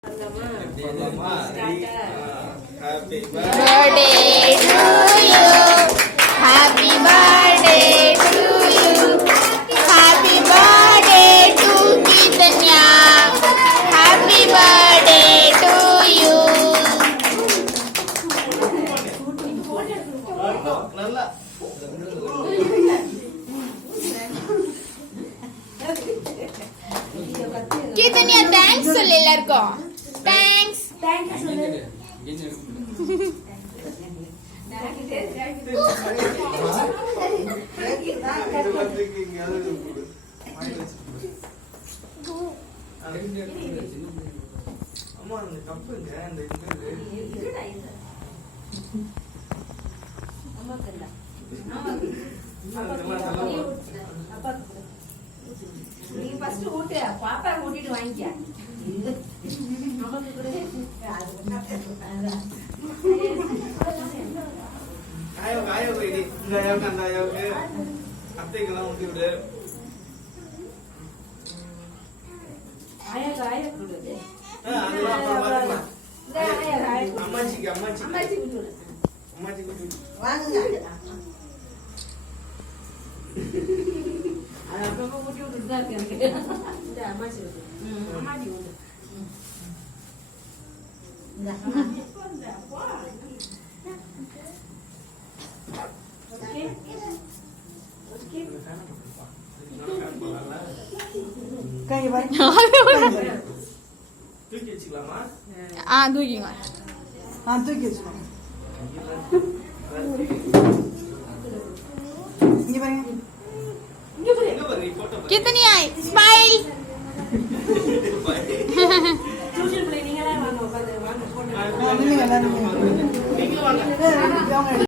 Happy birthday to you. Happy birthday to you. Happy birthday to Kitanya. Happy birthday to you. Kitanya thanks சொல்லு எல்லாருக்கும். Thanks. Thanks சொல்லு. அம்மா அந்த கப்புங்க அந்த நீ ஃபர்ஸ்ட் ஊட்டு பாப்பா ஊட்டிட்டு வாங்கிக்க நமக்கு கூட காயோ போயிடு இந்த ஆயோக்கு அந்த ஆயோக்கு அத்தைக்கெல்லாம் ஊட்டி விடு ஆயா கொடுது அதெல்லாம் அப்புறம் பார்த்துக்கலாம் இந்த ஆயா அம்மாச்சிக்கு அம்மாச்சி ஊட்டு அம்மாச்சிக்கு ஊட்டி வாங்குங்க அது அப்பப்போ ஊட்டி விட்டுட்டு தான் இருக்கு எனக்கு இந்த அம்மாச்சி ஊட்டு அம்மாச்சி ஊட்டு இந்த ஓகே ஓகே தூக்கி வச்சுக்கலாமா தூக்கிங்க. தூக்கி வச்சுக்கோங்க. இங்க பாருங்க. எங்க பாரு நீ போட்டோ Kitanya smile. டியூஷன் பிள்ளை நீங்களே வாங்க உட்காந்து வாங்க போட்டு நீங்க எல்லாரும் நீங்க வாங்க அவங்க